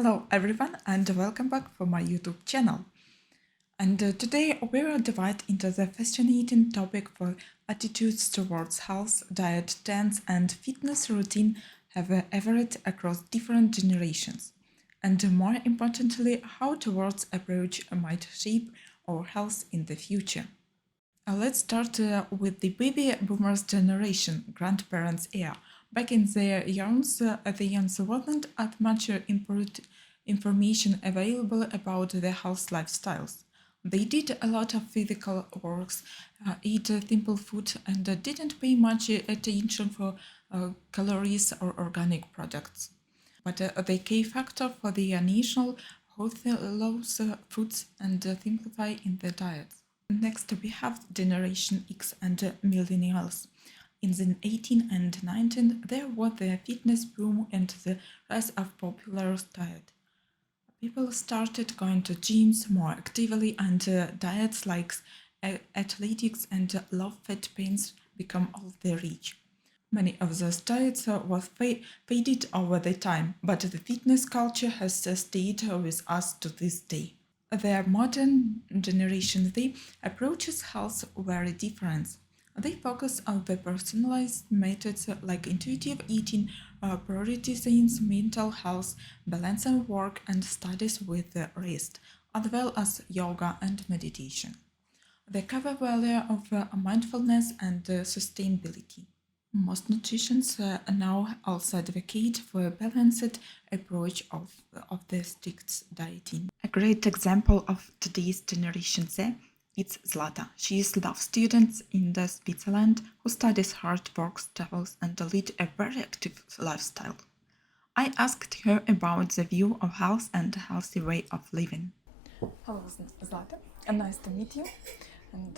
Hello everyone and welcome back for my YouTube channel. And today we will dive into the fascinating topic for attitudes towards health, diet trends and fitness routine have varied across different generations. And more importantly, how towards approach might shape our health in the future. Let's start with the baby boomers generation, grandparents' era. Back in their years, there wasn't as much information available about their health lifestyles. They did a lot of physical works, ate simple food, and didn't pay much attention for calories or organic products. But the key factor for the national health laws foods and simplify in the diets. Next, we have Generation X and millennials. In the 18 and 19, there was the fitness boom and the rise of popular diet. People started going to gyms more actively, and diets like athletics and low-fat pains become all the rage. Many of those diets was faded over the time, but the fitness culture has stayed with us to this day. The modern generation, they approaches health very different. They focus on the personalized methods like intuitive eating, prioritizing mental health, balancing work and studies with rest, as well as yoga and meditation. They cover value of mindfulness and sustainability. Most nutritionists now also advocate for a balanced approach of the strict dieting. A great example of today's generation Z is Zlata. She is a law student in the Switzerland who studies hard, works, travels, and leads a very active lifestyle. I asked her about the view of health and a healthy way of living. Hello, Zlata. Nice to meet you. And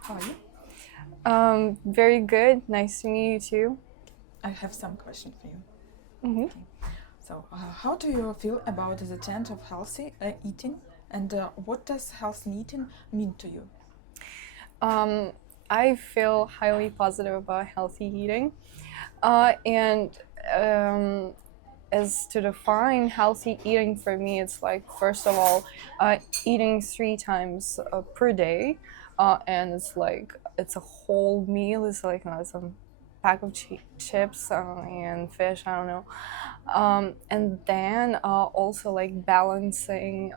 how are you? Very good. Nice to meet you too. I have some question for you. hmm Okay. So, how do you feel about the trend of healthy eating, and what does healthy eating mean to you? I feel highly positive about healthy eating. And as to define healthy eating for me, it's like, first of all, eating 3 times per day. And it's a whole meal. It's like not some pack of chips and fish, I don't know. And then also like balancing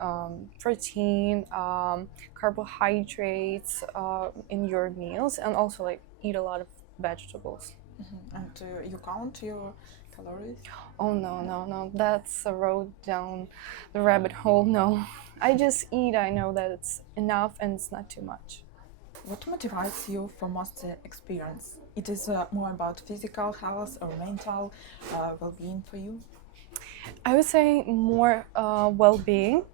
protein, carbohydrates in your meals, and also like eat a lot of vegetables. And you count your calories? Oh no, no, no, that's a road down the rabbit hole. No, I just eat. I know that it's enough and it's not too much. What motivates you for most experience? It is more about physical health or mental well-being for you? I would say more well-being,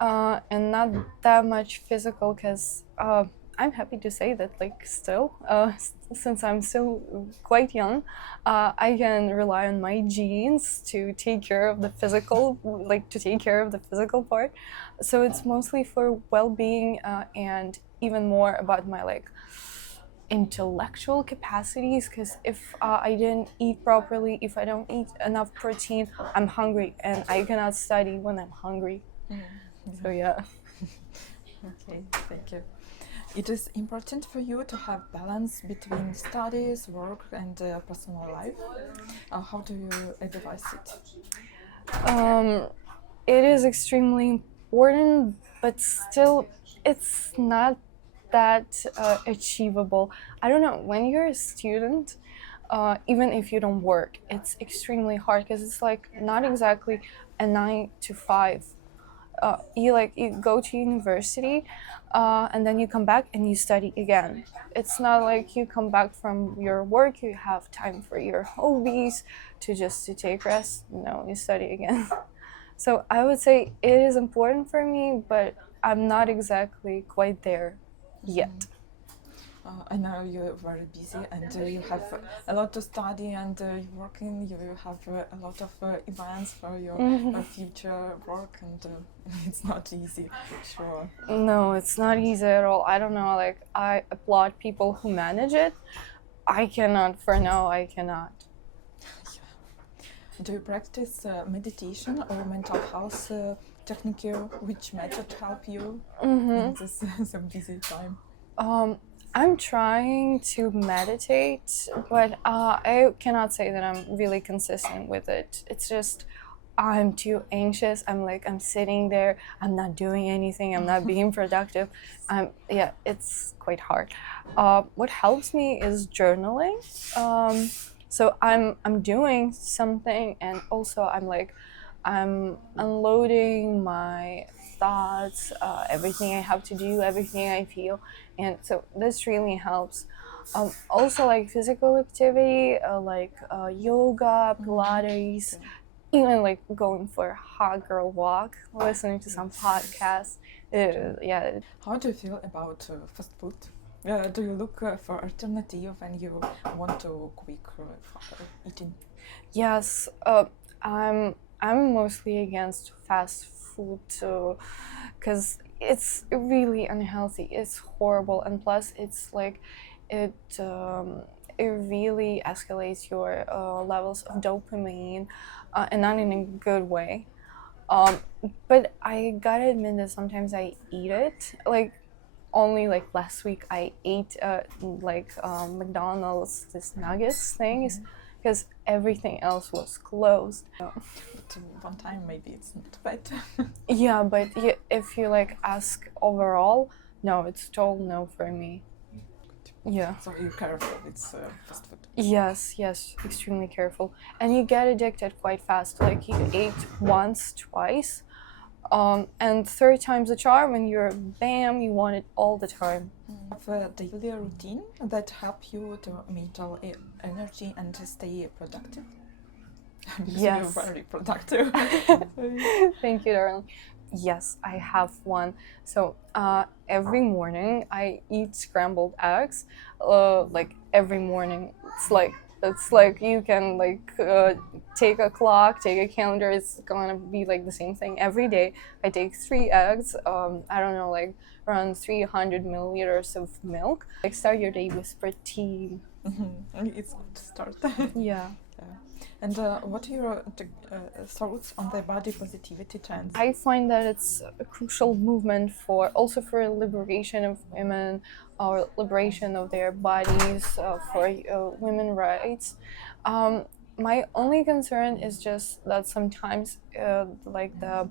and not that much physical, because I'm happy to say that like still, since I'm still quite young, I can rely on my genes to take care of the physical, like to take care of the physical part. So it's mostly for well-being, and even more about my like intellectual capacities, because if I didn't eat properly, if I don't eat enough protein, I'm hungry and I cannot study when I'm hungry. So yeah. Okay, thank you. It is important for you to have balance between studies, work, and personal life. How do you advise it? um, it is extremely important, but still it's not that achievable. I don't know, when you're a student, even if you don't work, it's extremely hard, because it's like not exactly a 9 to 5. You go to university, and then you come back and you study again. It's not like you come back from your work, you have time for your hobbies, to take rest. No, you study again. So I would say it is important for me, but I'm not exactly quite there yet. I know you're very busy and you have a lot to study and you're working, you have a lot of events for your future work and it's not easy, sure. No, it's not easy at all. I don't know, like, I applaud people who manage it. I cannot, for now, I cannot. Do you practice meditation or mental health technique? Which method help you in this so busy time? Um, I'm trying to meditate, but I cannot say that I'm really consistent with it. It's just I'm too anxious. I'm sitting there. I'm not doing anything. I'm not being productive. Yeah, it's quite hard. What helps me is journaling. So I'm doing something, and also I'm unloading my thoughts, everything I have to do, everything I feel, and so this really helps. Also, like physical activity, yoga, Pilates, even like going for a hot girl walk, listening to some podcasts. Yeah. How do you feel about fast food? Do you look for alternative when you want to quick eating? Yes. I'm mostly against fast food too, because it's really unhealthy. It's horrible, and plus it's like it it really escalates your levels of dopamine, and not in a good way. Um, but I gotta admit that sometimes I eat it. Like only like last week I ate McDonald's this nuggets things because everything else was closed. But one time maybe it's not bad. Yeah, but if you like ask overall, no, it's total no for me. Yeah. So you're careful with fast food. Yes, extremely careful. And you get addicted quite fast. Like you ate once, twice, and third time's a charm, and you're bam, you want it all the time. Have a daily routine that help you to mental energy and to stay productive? Because Yes. you're very productive. Thank you, darling. Yes, I have one. So every morning I eat scrambled eggs. Like every morning, it's like you can take a clock, take a calendar. It's gonna be like the same thing every day. I take 3 eggs. I don't know, like around 300 milliliters of milk. Like start your day with protein. It's good to start. Yeah. And what are your thoughts on the body positivity trends? I find that it's a crucial movement for also for liberation of women, or liberation of their bodies, for women rights. My only concern is just that sometimes like the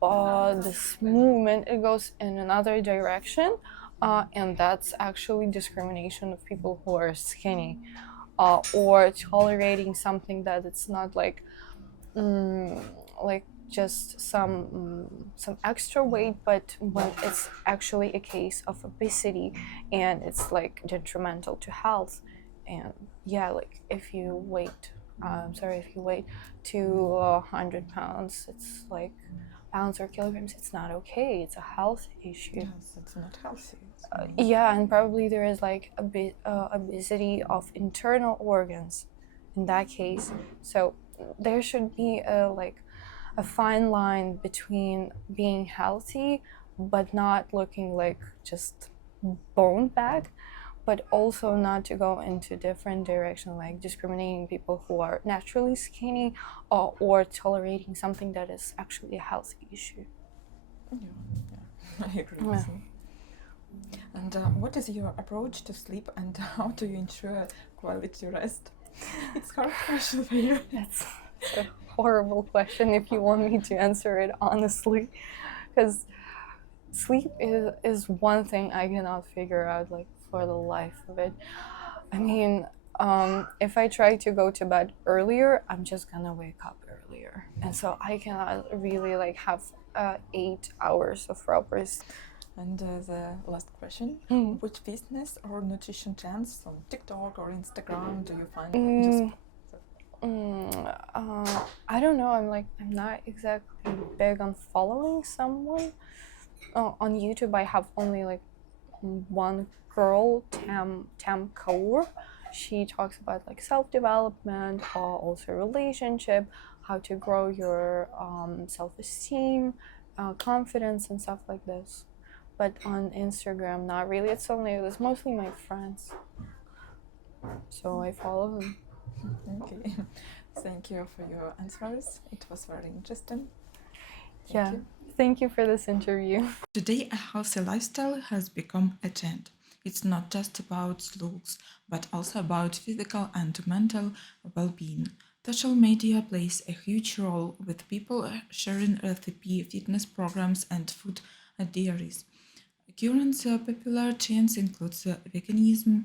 this movement, it goes in another direction, and that's actually discrimination of people who are skinny, or tolerating something that it's not mm, like just some extra weight, but when it's actually a case of obesity and it's like detrimental to health. And yeah, like if you weight if you weigh to 100 pounds, it's like pounds or kilograms, it's not okay, it's a health issue. Yes, it's not healthy. Yeah, and probably there is like a bit obesity of internal organs in that case. So there should be a fine line between being healthy but not looking like just bone bag, but also not to go into different direction, like discriminating people who are naturally skinny, or tolerating something that is actually a health issue. Yeah, I agree with you. And what is your approach to sleep, and how do you ensure quality rest? It's a hard question for you. That's a horrible question if you want me to answer it honestly, because sleep is one thing I cannot figure out, like for the life of it. I mean, if I try to go to bed earlier, I'm just gonna wake up earlier, and so I cannot really like have 8 hours of proper sleep. And the last question, which fitness or nutrition trends on TikTok or Instagram do you find useful? I don't know. I'm not exactly big on following someone. On YouTube, I have only like one girl, Tam Kaur. She talks about like self-development, also relationship, how to grow your self-esteem, confidence, and stuff like this. But on Instagram, not really. It's mostly my friends, so I follow them. Okay. Thank you for your answers. It was very interesting. Thank Yeah, you. thank you for this interview. Today, a healthy lifestyle has become a trend. It's not just about looks, but also about physical and mental well being. Social media plays a huge role with people sharing recipe, fitness programs, and food diaries. Current popular trends include veganism,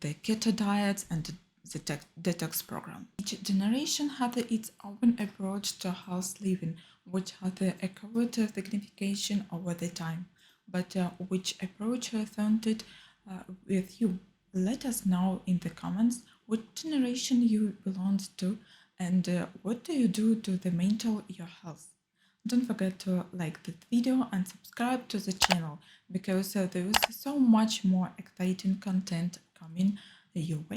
the keto diets, and the detox program. Each generation has its own approach to health living, which has echoed signification over the time. But which approach resonated with you? Let us know in the comments what generation you belong to and what do you do to the mental your health. Don't forget to like this video and subscribe to the channel because there is so much more exciting content coming your way.